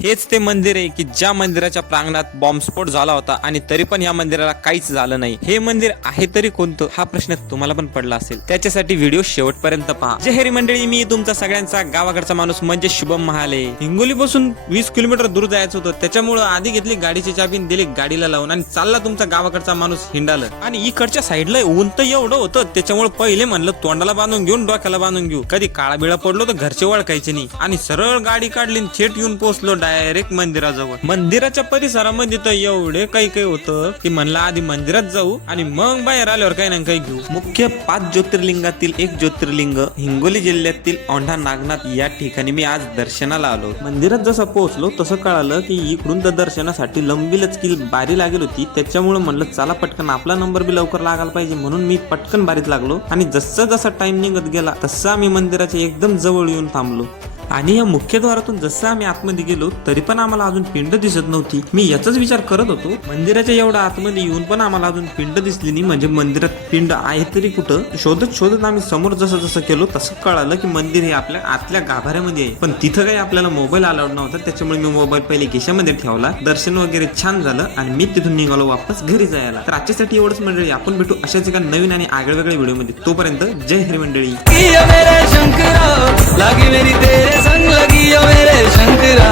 हेच ते मंदिर आहे की ज्या मंदिराच्या प्रांगणात बॉम्बस्फोट झाला होता आणि तरी पण या मंदिराला काहीच झालं नाही। हे मंदिर आहे तरी कोणतं, हा प्रश्न तुम्हाला पण पडला असेल। त्याच्यासाठी व्हिडिओ शेवटपर्यंत पहा। जय हरी मंडळी, मी तुमचा सगळ्यांचा गावाकडचा माणूस म्हणजे शुभम महाले। हिंगोली पासून 20 किलोमीटर दूर जायचं होतं, त्याच्यामुळे आधी घेतली गाडीची चाबी, दिली गाडीला लावून आणि चालला तुमचा गावाकडचा माणूस हिंडालं। आणि इकडच्या साईडला ऊन तर एवढं होतं, त्याच्यामुळे पहिले म्हणलं तोंडाला बांधून घेऊन डोक्याला बांधून घेऊ, कधी काळा बिळा पडलो तर घरचे ओळखायचे नाही। आणि सरळ गाडी काढली, थेट येऊन पोहोचलो डायरेक्ट मंदिराजवळ। मंदिराच्या परिसरामध्ये तर एवढे काही होतं की म्हणलं आधी मंदिरात जाऊ आणि मग बाहेर आल्यावर काही ना काही घेऊ। मुख्य 5 ज्योतिर्लिंगातील एक ज्योतिर्लिंग हिंगोली जिल्ह्यातील औंढा नागनाथ या ठिकाणी मी आज दर्शनाला आलो। मंदिरात जसं पोहोचलो तसं कळालं की इकडून तर दर्शनासाठी लंबी लचकी बारी लागेल होती, त्याच्यामुळे म्हणलं चला पटकन आपला नंबर बी लवकर लागायला पाहिजे, म्हणून मी पटकन बारीत लागलो। आणि जसं जसा टाइम निघत गेला तसं आम्ही मंदिराच्या एकदम जवळ येऊन थांबलो। आणि या मुख्य द्वारातून जसं आम्ही आतमध्ये गेलो तरी पण आम्हाला अजून पिंड दिसत नव्हती। मी याचाच विचार करत होतो, मंदिराच्या एवढा आतमध्ये येऊन पण आम्हाला अजून पिंड दिसली नाही, म्हणजे मंदिरात पिंड आहे तरी कुठं। शोधत शोधत आम्ही समोर जसं जसं गेलो तसं कळालं की मंदिर हे आपल्या आतल्या गाभाऱ्यामध्ये आहे, पण तिथं काही आपल्याला मोबाईल अलाउड नव्हता, त्याच्यामुळे मी मोबाईल पहिले खिशामध्ये ठेवला। दर्शन वगैरे छान झालं आणि मी तिथून निघालो वापस घरी जायला। तर आजच्यासाठी एवढंच मंडळी, आपण भेटू अशाच एका नवीन आणि आगळ्या व्हिडिओमध्ये। तोपर्यंत जय हरी मंडळी। लगी मेरी तेरे संग लगी ओ मेरे शंकरा।